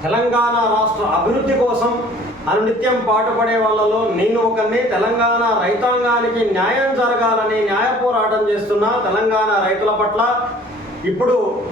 తెలంగాణ రాష్ట్ర అభివృద్ధి కోసం అనునిత్యం పాటుపడే వాళ్ళలో నేను ఒకరిని తెలంగాణ రైతాంగానికి న్యాయం జరగాలని న్యాయ పోరాటం చేస్తున్న తెలంగాణ రైతుల పట్ల ఇప్పుడు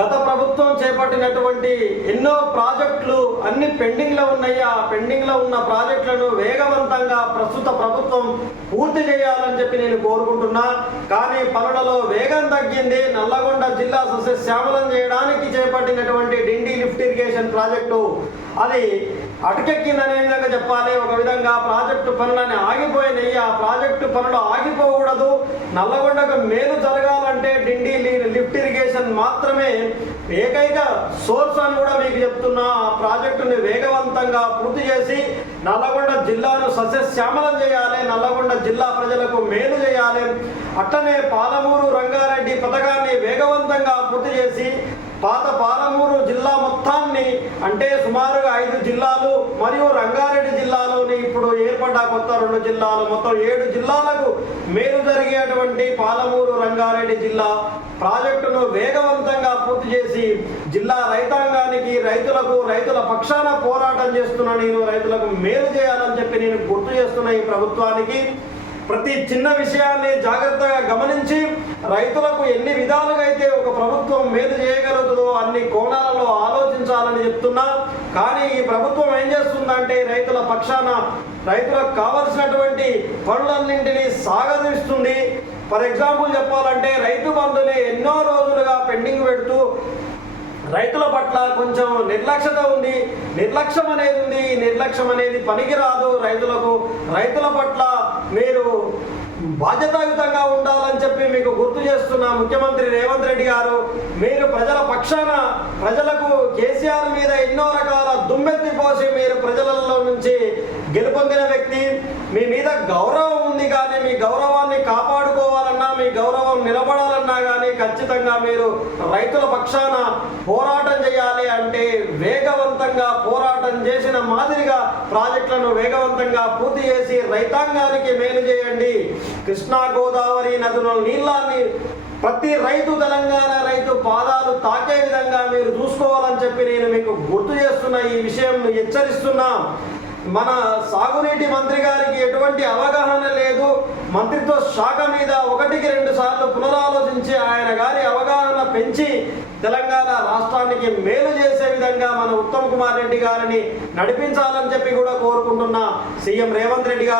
గత ప్రభుత్వం చేపట్టినటువంటి ఎన్నో ప్రాజెక్టులు అన్ని పెండింగ్లో ఉన్నాయి. ఆ పెండింగ్లో ఉన్న ప్రాజెక్టులను వేగవంతంగా ప్రస్తుత ప్రభుత్వం పూర్తి చేయాలని చెప్పి నేను కోరుకుంటున్నా. కానీ పనులలో వేగం తగ్గింది. నల్లగొండ జిల్లా సస్యశ్యామలం చేయడానికి చేపట్టినటువంటి డిండి లిఫ్ట్ ఇరిగేషన్ ప్రాజెక్టు. అది అటకెక్కిందనే విధంగా చెప్పాలి? ఒక విధంగా ప్రాజెక్టు పనులని ఆగిపోయినాయి. ఆ ప్రాజెక్టు పనులు ఆగిపోకూడదు. నల్లగొండకు మేలు జరగాలంటే డిండి లిఫ్ట్ మాత్రమే ఏకైక సోర్స్ అని కూడా మీకు చెప్తున్నా. ఆ ప్రాజెక్టుని వేగవంతంగా పూర్తి చేసి నల్లగొండ జిల్లాను సస్యశ్యామలం చేయాలి నల్లగొండ జిల్లా ప్రజలకు మేలు చేయాలి. అట్టనే పాలమూరు రంగారెడ్డి పథకాన్ని వేగవంతంగా పూర్తి చేసి పాత పాలమూరు జిల్లా మొత్తాన్ని అంటే సుమారు ఐదు జిల్లాలు మరియు రంగారెడ్డి జిల్లాలోని ఇప్పుడు ఏర్పడ్డ కొత్త రెండు జిల్లాలు. మొత్తం ఏడు జిల్లాలకు మేలు జరిగేటువంటి పాలమూరు రంగారెడ్డి జిల్లా ప్రాజెక్టును వేగవంతంగా పూర్తి చేసి జిల్లా రైతాంగానికి రైతులకు రైతుల పక్షాన పోరాటం చేస్తున్న నేను రైతులకు మేలు చేయాలని చెప్పి నేను గుర్తు చేస్తున్న ఈ ప్రభుత్వానికి ప్రతి చిన్న విషయాన్ని జాగ్రత్తగా గమనించి రైతులకు ఎన్ని విధాలుగా అయితే ఒక ప్రభుత్వం మేలు చేయగలుగుతుందో అన్ని కోణాలలో ఆలోచించాలని చెప్తున్నా. కానీ ఈ ప్రభుత్వం ఏం చేస్తుందంటే రైతుల పక్షాన రైతులకు కావలసినటువంటి పనులన్నింటినీ సాగదీస్తుంది. ఫర్ ఎగ్జాంపుల్ చెప్పాలంటే రైతు బంధుని ఎన్నో రోజులుగా పెండింగ్ పెడుతూ రైతుల పట్ల కొంచెం నిర్లక్ష్యత ఉంది. నిర్లక్ష్యం అనేది ఉంది. ఈ నిర్లక్ష్యం అనేది పనికిరాదు. రైతులకు రైతుల పట్ల మీరు బాధ్యతాయుతంగా ఉండాలని చెప్పి మీకు గుర్తు చేస్తున్న ముఖ్యమంత్రి రేవంత్ రెడ్డి గారు మీరు ప్రజల పక్షాన ప్రజలకు కేసీఆర్ మీద ఎన్నో రకాల దుమ్మెత్తి పోసి మీరు ప్రజలలో నుంచి గెలుపొందిన వ్యక్తి. మీ మీద గౌరవం ఉంది కానీ మీ గౌరవాన్ని కాపాడుకోవాలన్నా మీ గౌరవం కానీ ఖచ్చితంగా మీరు రైతుల పక్షాన పోరాటం చేయాలి అంటే వేగవంతంగా పోరాటం చేసిన మాదిరిగా ప్రాజెక్టులను వేగవంతంగా పూర్తి చేసి రైతాంగానికి మేలు చేయండి. కృష్ణా గోదావరి నదుల నీళ్ళని ప్రతి రైతు తెలంగాణ రైతు పాదాలు తాకే విధంగా మీరు చూసుకోవాలని చెప్పి నేను మీకు గుర్తు చేస్తున్న ఈ విషయం హెచ్చరిస్తున్నా. మన సాగునీటి మంత్రి గారికి ఎటువంటి అవగాహన లేదు. మంత్రిత్వ శాఖ మీద ఒకటికి రెండు సార్లు పునరాలోచించి పెంచి తెలంగాణ రాష్ట్రానికి మేలు చేసే విధంగా మన ఉత్తమ్ కుమార్ రెడ్డి గారిని నడిపించాలని చెప్పి కూడా కోరుకుంటున్నా సీఎం రేవంత్ రెడ్డి గారు.